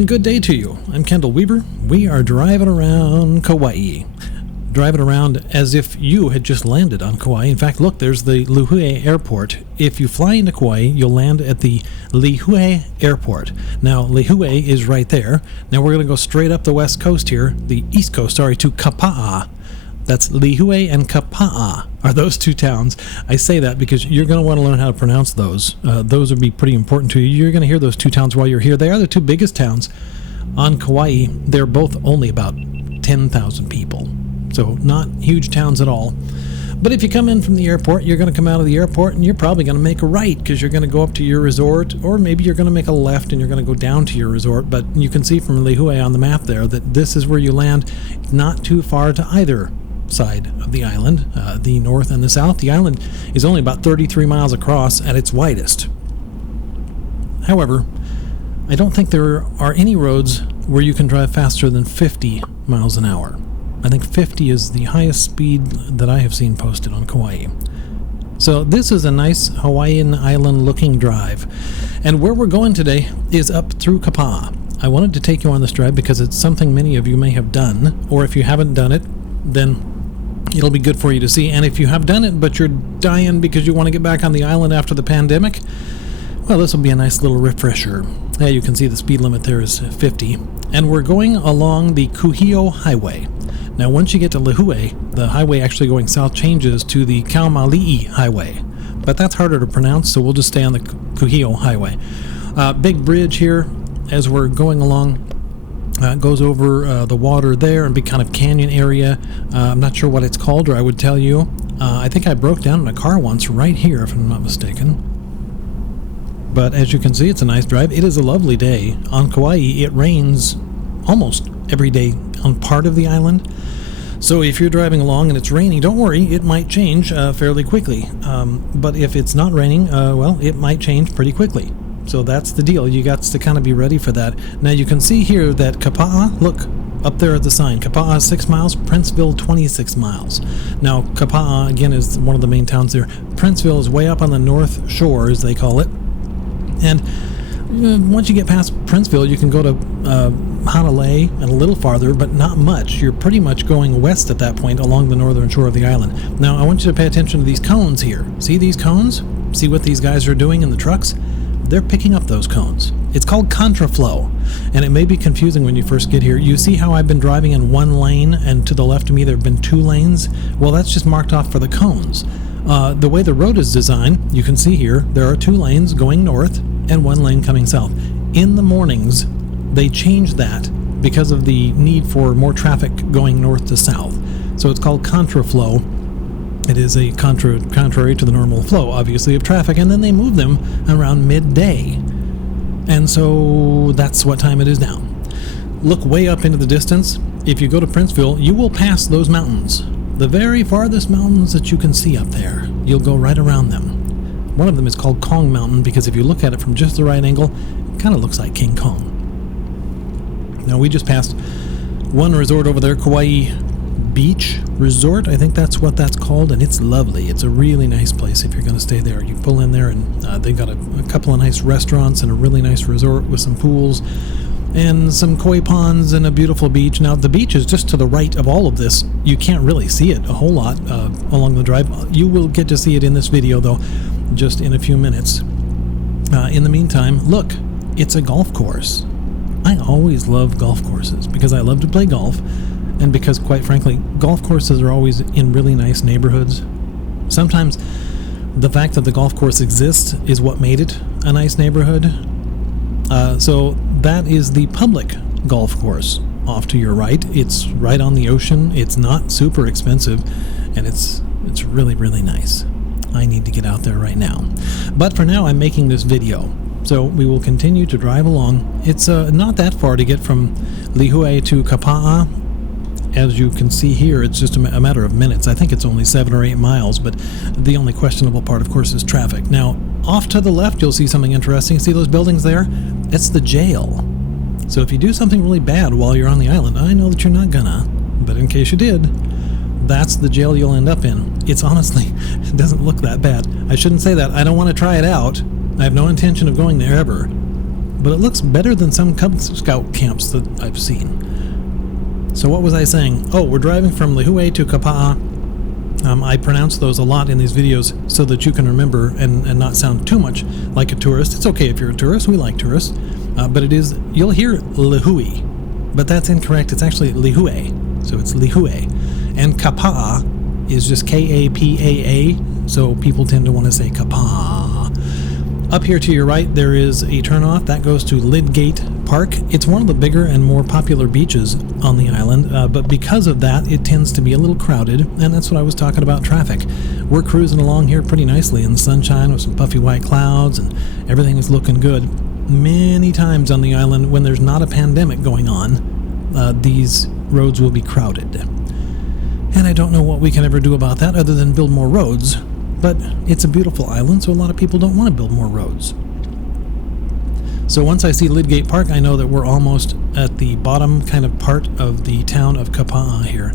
And good day to you. I'm Kendall Weaver. We are driving around Kauai. Driving around as if you had just landed on Kauai. In fact, look, there's the Lihue Airport. If you fly into Kauai, you'll land at the Lihue Airport. Now, Lihue is right there. Now we're going to go straight up the west coast here, the east coast, to Kapaa. That's Lihue and Kapaa are those two towns. I say that because you're going to want to learn how to pronounce those. Those would be pretty important to you. You're going to hear those two towns while you're here. They are the two biggest towns on Kauai. They're both only about 10,000 people. So not huge towns at all. But if you come in from the airport, you're going to come out of the airport and you're probably going to make a right because you're going to go up to your resort, or maybe you're going to make a left and you're going to go down to your resort. But you can see from Lihue on the map there that this is where you land, not too far to either side of the island, the north and the south. The island is only about 33 miles across at its widest. However, I don't think there are any roads where you can drive faster than 50 miles an hour. I think 50 is the highest speed that I have seen posted on Kauai. So this is a nice Hawaiian island looking drive. And where we're going today is up through Kapaa. I wanted to take you on this drive because it's something many of you may have done, or if you haven't done it, then it'll be good for you to see. And if you have done it but you're dying because you want to get back on the island after the pandemic, well, this will be a nice little refresher. Yeah, you can see the speed limit there is 50. And we're going along the Kuhio Highway. Now, once you get to Lihue, the highway actually going south changes to the Kauai Highway. But that's harder to pronounce, so we'll just stay on the Kuhio Highway. Big bridge here as we're going along. Goes over the water there and big kind of canyon area. I'm not sure what it's called, or I would tell you. I think I broke down in a car once right here, if I'm not mistaken. But as you can see, it's a nice drive. It is a lovely day. On Kauai, it rains almost every day on part of the island. So if you're driving along and it's raining, don't worry, it might change fairly quickly. But if it's not raining, well, it might change pretty quickly. So that's the deal. You got to kind of be ready for that. Now you can see here that Kapaa, look, up there at the sign, Kapaa is 6 miles, Princeville 26 miles. Now Kapaa, again, is one of the main towns there. Princeville is way up on the north shore, as they call it. And once you get past Princeville, you can go to Mahalo and a little farther, but not much. You're pretty much going west at that point along the northern shore of the island. Now, I want you to pay attention to these cones here. See these cones? See what these guys are doing in the trucks? They're picking up those cones. It's called contraflow, and it may be confusing when you first get here. You see how I've been driving in one lane, and to the left of me there have been 2 lanes? Well, that's just marked off for the cones. The way the road is designed, you can see here, there are 2 lanes going north and 1 lane coming south. In the mornings, they change that because of the need for more traffic going north to south. So it's called contraflow. It is a contrary to the normal flow, obviously, of traffic, and then they move them around midday. And so that's what time it is now. Look way up into the distance. If you go to Princeville, you will pass those mountains. The very farthest mountains that you can see up there, you'll go right around them. One of them is called Kong Mountain because if you look at it from just the right angle, it kind of looks like King Kong. Now, we just passed one resort over there, Kauai Beach Resort. I think that's what that's called, and it's lovely. It's a really nice place if you're going to stay there. You pull in there, and they've got a couple of nice restaurants and a really nice resort with some pools and some koi ponds and a beautiful beach. Now, the beach is just to the right of all of this. You can't really see it a whole lot along the drive. You will get to see it in this video, though, just in a few minutes. In the meantime, look, it's a golf course. I always love golf courses because I love to play golf, and because, quite frankly, golf courses are always in really nice neighborhoods. Sometimes the fact that the golf course exists is what made it a nice neighborhood. So that is the public golf course off to your right. It's right on the ocean. It's not super expensive, and it's really, really nice. I need to get out there right now. But for now, I'm making this video. So we will continue to drive along. It's not that far to get from Lihue to Kapaa. As you can see here, it's just a matter of minutes. I think it's only 7 or 8 miles, but the only questionable part, of course, is traffic. Now, off to the left, you'll see something interesting. See those buildings there? It's the jail. So if you do something really bad while you're on the island, I know that you're not gonna, but in case you did, that's the jail you'll end up in. It's honestly, it doesn't look that bad. I shouldn't say that. I don't want to try it out. I have no intention of going there ever. but it looks better than some Cub Scout camps that I've seen. So what was I saying? Oh, we're driving from Lihue to Kapaa. I pronounce those a lot in these videos so that you can remember and not sound too much like a tourist. It's okay if you're a tourist. We like tourists. But it is, you'll hear Lihue, but that's incorrect. It's actually Lihue. So it's Lihue. And Kapaa is just Kapaa, so people tend to want to say Kapaa. Up here to your right, there is a turnoff. That goes to Lidgate Park. It's one of the bigger and more popular beaches on the island, but because of that, it tends to be a little crowded, and that's what I was talking about, traffic. We're cruising along here pretty nicely in the sunshine with some puffy white clouds, and everything is looking good. Many times on the island, when there's not a pandemic going on, these roads will be crowded. And I don't know what we can ever do about that other than build more roads. But it's a beautiful island, so a lot of people don't want to build more roads. So once I see Lidgate Park, I know that we're almost at the bottom kind of part of the town of Kapaa here.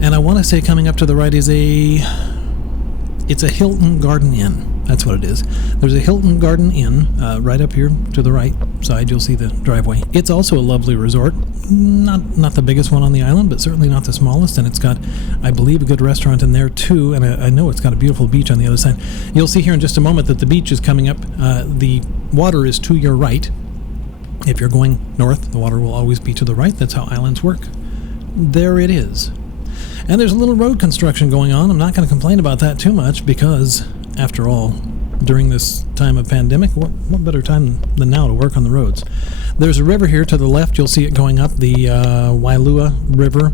And I want to say coming up to the right is it's a Hilton Garden Inn. That's what it is. There's a Hilton Garden Inn right up here to the right side. You'll see the driveway. It's also a lovely resort. Not the biggest one on the island, but certainly not the smallest. And it's got, I believe, a good restaurant in there too. And I know it's got a beautiful beach on the other side. You'll see here in just a moment that the beach is coming up. The water is to your right. If you're going north, the water will always be to the right. That's how islands work. There it is. And there's a little road construction going on. I'm not going to complain about that too much because, after all, during this time of pandemic, what better time than now to work on the roads? There's a river here to the left. You'll see it going up. The Wailua River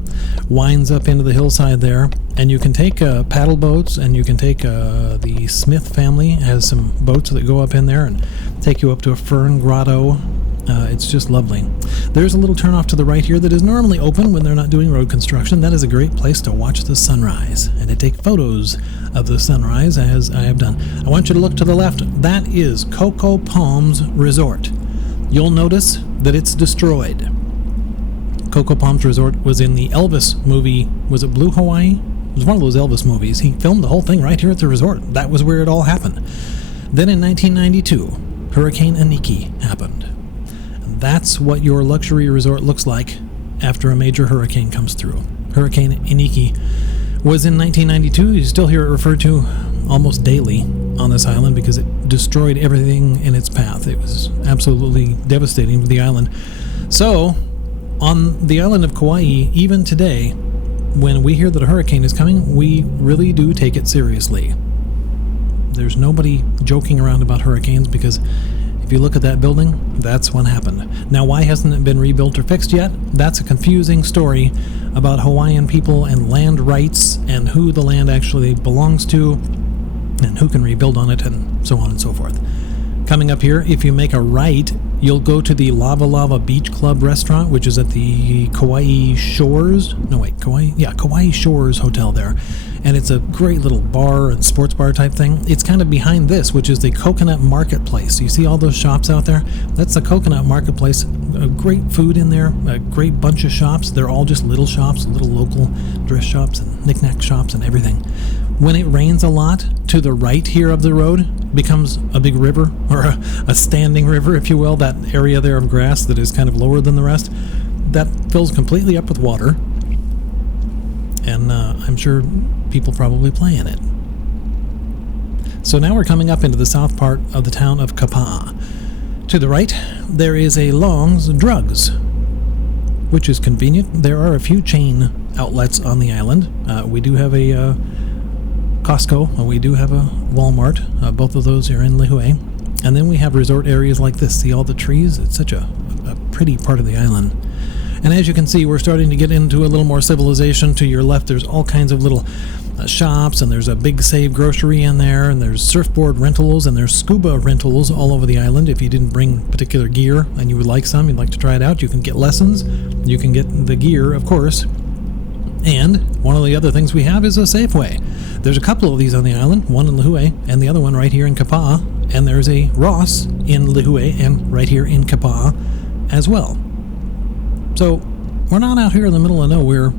winds up into the hillside there. And you can take paddle boats, and you can take the Smith family has some boats that go up in there and take you up to a fern grotto. It's just lovely. There's a little turnoff to the right here that is normally open when they're not doing road construction. That is a great place to watch the sunrise and to take photos of the sunrise, as I have done. I want you to look to the left. That is Coco Palms Resort. You'll notice that it's destroyed. Coco Palms Resort was in the Elvis movie. Was it Blue Hawaii? It was one of those Elvis movies. He filmed the whole thing right here at the resort. That was where it all happened. Then in 1992, Hurricane Iniki happened. That's what your luxury resort looks like after a major hurricane comes through. Hurricane Iniki was in 1992. You still hear it referred to almost daily on this island because it destroyed everything in its path. It was absolutely devastating for the island. So, on the island of Kauai, even today, when we hear that a hurricane is coming, we really do take it seriously. There's joking around about hurricanes because if you look at that building, that's what happened. Now, why hasn't it been rebuilt or fixed yet? That's a confusing story about Hawaiian people and land rights and who the land actually belongs to and who can rebuild on it and so on and so forth. Coming up here, if you make a right, you'll go to the Lava Lava Beach Club restaurant, which is at the Kauai Shores. Kauai Shores Hotel there. And it's a great little bar and sports bar type thing. It's kind of behind this, which is the Coconut Marketplace. You see all those shops out there? That's the Coconut Marketplace. Great food in there, a great bunch of shops. They're all just little shops, little local dress shops and knick-knack shops and everything. When it rains a lot, to the right here of the road becomes a big river, or a standing river, if you will. That area there of grass that is kind of lower than the rest, that fills completely up with water. And I'm sure people probably play in it. So now we're coming up into the south part of the town of Kapaa. To the right, there is a Long's Drugs, which is convenient. There are a few chain outlets on the island. We do have a Costco, and we do have a Walmart. Both of those are in Lihue. And then we have resort areas like this. See all the trees? It's such a pretty part of the island. And as you can see, we're starting to get into a little more civilization. To your left, there's all kinds of little shops, and there's a Big Save grocery in there, and there's surfboard rentals, and there's scuba rentals all over the island. If you didn't bring particular gear and you would like some, you'd like to try it out, you can get lessons. You can get the gear, of course. And one of the other things we have is a Safeway. There's a couple of these on the island, one in Lihue and the other one right here in Kapaa. And there's a Ross in Lihue and right here in Kapaa as well. So we're not out here in the middle of nowhere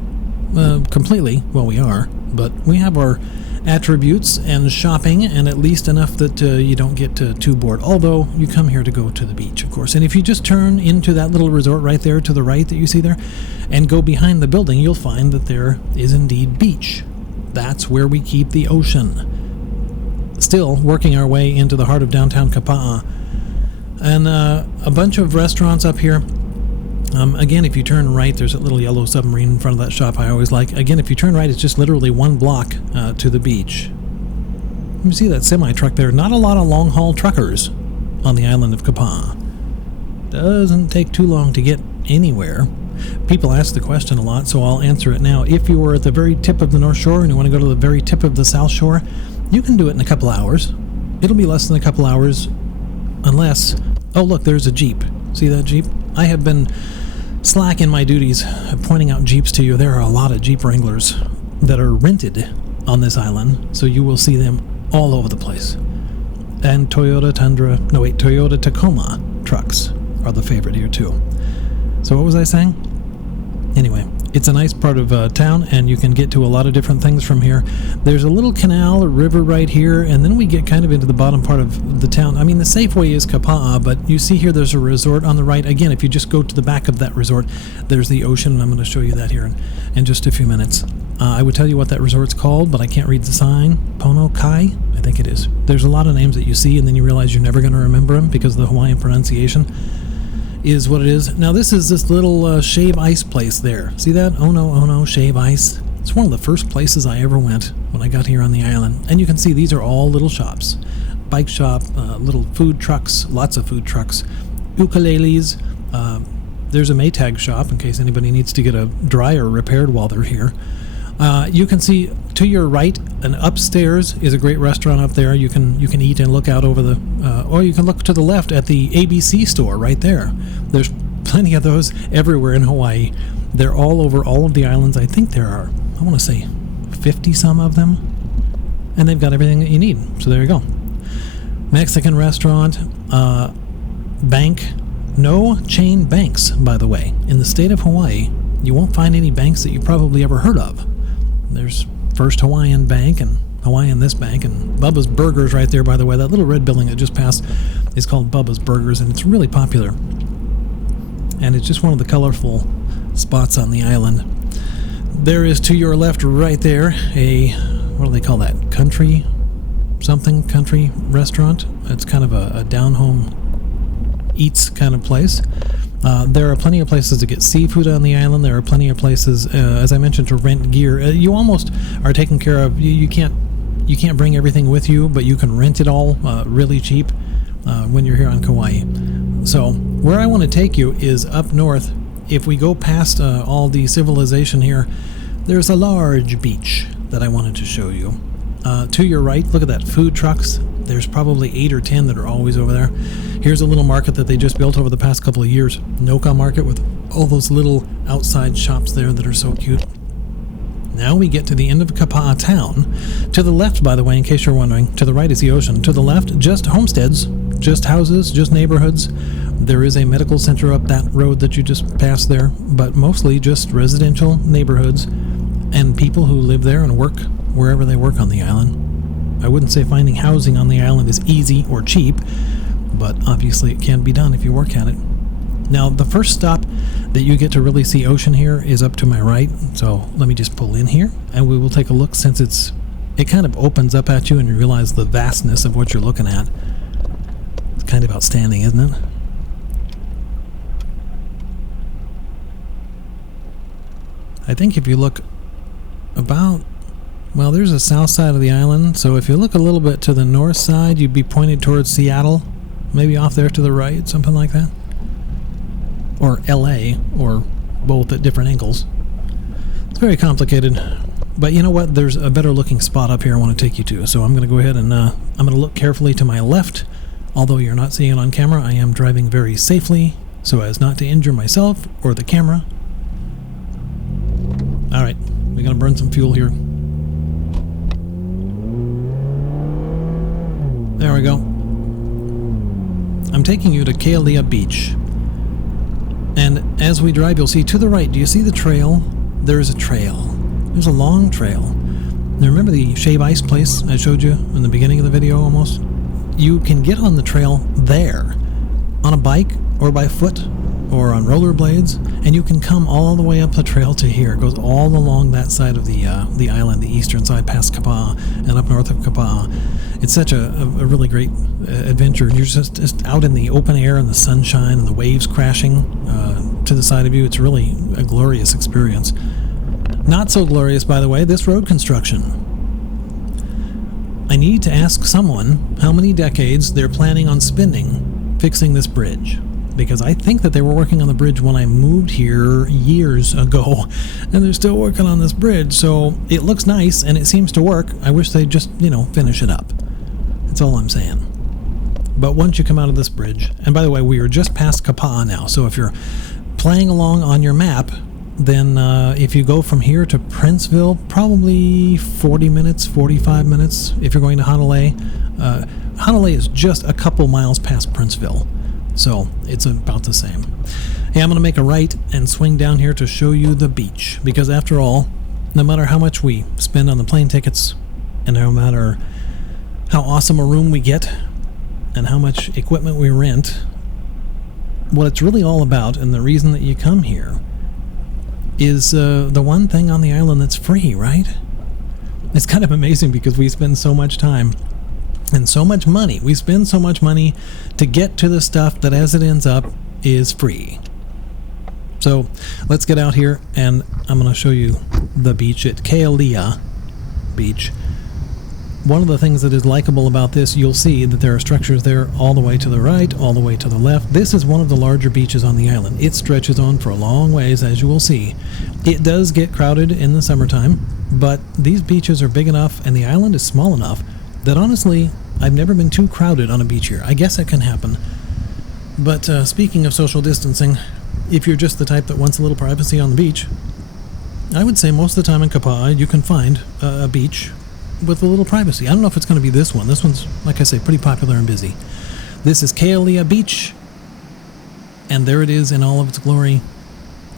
completely. Well, we are, but we have our attributes and shopping, and at least enough that you don't get too bored. Although you come here to go to the beach, of course. And if you just turn into that little resort right there to the right that you see there and go behind the building, you'll find that there is indeed beach. That's where we keep the ocean. Still working our way into the heart of downtown Kapaa. And a bunch of restaurants up here. Again, if you turn right, there's a little yellow submarine in front of that shop I always like. Again, if you turn right, it's just literally 1 block to the beach. You see that semi-truck there. Not a lot of long-haul truckers on the island of Kapaa. Doesn't take too long to get anywhere. People ask the question a lot, so I'll answer it now. If you were at the very tip of the North Shore and you want to go to the very tip of the South Shore, you can do it in a couple hours. It'll be less than a couple hours, unless... Oh, look, there's a Jeep. See that Jeep? I have been slack in my duties pointing out Jeeps to you. There are a lot of Jeep Wranglers that are rented on this island, so you will see them all over the place. And Toyota Tacoma trucks are the favorite here too. So what was I saying? Anyway, it's a nice part of town, and you can get to a lot of different things from here. There's a little canal, a river right here, and then we get kind of into the bottom part of the town. I mean, the Safeway is Kapaa, but you see here there's a resort on the right. Again, if you just go to the back of that resort, there's the ocean, and I'm going to show you that here in just a few minutes. I would tell you what that resort's called, but I can't read the sign. Pono Kai? I think it is. There's a lot of names that you see, and then you realize you're never going to remember them because of the Hawaiian pronunciation. Is what it is. Now this is this little shave ice place there. See that? Oh no, shave ice. It's one of the first places I ever went when I got here on the island. And you can see these are all little shops. Bike shop, little food trucks, lots of food trucks, ukuleles. There's a Maytag shop in case anybody needs to get a dryer repaired while they're here. You can see to your right, and upstairs is a great restaurant up there. You can eat and look out over the, or you can look to the left at the ABC store right there. There's plenty of those everywhere in Hawaii. They're all over all of the islands. I think there are, I want to say, 50 some of them, and they've got everything that you need. So there you go. Mexican restaurant, bank. No chain banks, by the way. In the state of Hawaii, you won't find any banks that you probably ever heard of. There's First Hawaiian Bank and Hawaiian this bank and Bubba's Burgers right there, by the way. That little red building that just passed is called Bubba's Burgers, and it's really popular. And it's just one of the colorful spots on the island. There is to your left right there a, what do they call that? Country restaurant. It's kind of a down-home eats kind of place. There are plenty of places to get seafood on the island. There are plenty of places, as I mentioned, to rent gear. You almost are taken care of. You can't bring everything with you, but you can rent it all really cheap when you're here on Kauai. So where I want to take you is up north. If we go past all the civilization here, there's a large beach that I wanted to show you. To your right, look at that, food trucks. There's probably 8 or 10 that are always over there. Here's a little market that they just built over the past couple of years. Noka Market with all those little outside shops there that are so cute. Now we get to the end of Kapaa town. To the left, by the way, in case you're wondering, to the right is the ocean. To the left, just homesteads, just houses, just neighborhoods. There is a medical center up that road that you just passed there, but mostly just residential neighborhoods and people who live there and work wherever they work on the island. I wouldn't say finding housing on the island is easy or cheap, but obviously it can be done if you work at it. Now, the first stop that you get to really see ocean here is up to my right, so let me just pull in here, and we will take a look since it kind of opens up at you and you realize the vastness of what you're looking at. It's kind of outstanding, isn't it? I think if you look about... Well, there's a south side of the island, so if you look a little bit to the north side, you'd be pointed towards Seattle, maybe off there to the right, something like that. Or LA, or both at different angles. It's very complicated, but you know what? There's a better looking spot up here I want to take you to, so I'm going to go ahead and I'm going to look carefully to my left. Although you're not seeing it on camera, I am driving very safely so as not to injure myself or the camera. Alright, we're going to burn some fuel here. There we go. I'm taking you to Kealia Beach. And as we drive, you'll see to the right, do you see the trail? There's a trail. There's a long trail. Now remember the shave ice place I showed you in the beginning of the video almost? You can get on the trail there on a bike or by foot or on rollerblades, and you can come all the way up the trail to here. It goes all along that side of the island, the eastern side, past Kapaa and up north of Kapaa. It's such a really great adventure. You're just out in the open air and the sunshine and the waves crashing to the side of you. It's really a glorious experience. Not so glorious, by the way, this road construction. I need to ask someone how many decades they're planning on spending fixing this bridge, because I think that they were working on the bridge when I moved here years ago, and they're still working on this bridge, so it looks nice and it seems to work. I wish they'd just, finish it up. That's all I'm saying. But once you come out of this bridge, and by the way, we are just past Kapaa now, so if you're playing along on your map, then if you go from here to Princeville, probably 40 minutes, 45 minutes if you're going to Hanalei. Hanalei is just a couple miles past Princeville, so it's about the same. Hey, I'm going to make a right and swing down here to show you the beach, because after all, no matter how much we spend on the plane tickets, and no matter how awesome a room we get, and how much equipment we rent, what it's really all about, and the reason that you come here, is the one thing on the island that's free, right? It's kind of amazing because we spend so much time and so much money. We spend so much money to get to the stuff that as it ends up is free. So let's get out here and I'm going to show you the beach at Kealia Beach. One of the things that is likable about this, you'll see that there are structures there all the way to the right, all the way to the left. This is one of the larger beaches on the island. It stretches on for a long ways, as you will see. It does get crowded in the summertime, but these beaches are big enough and the island is small enough that honestly, I've never been too crowded on a beach here. I guess it can happen. But speaking of social distancing, if you're just the type that wants a little privacy on the beach, I would say most of the time in Kapaa you can find a beach with a little privacy. I don't know if it's going to be this one. This one's, like I say, pretty popular and busy. This is Kealia Beach, and there it is in all of its glory.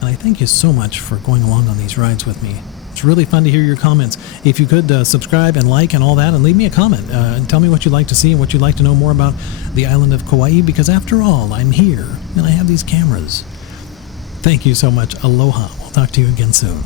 And I thank you so much for going along on these rides with me. It's really fun to hear your comments. If you could subscribe and like and all that, and leave me a comment and tell me what you'd like to see and what you'd like to know more about the island of Kauai, because after all, I'm here and I have these cameras. Thank you so much. Aloha. We'll talk to you again soon.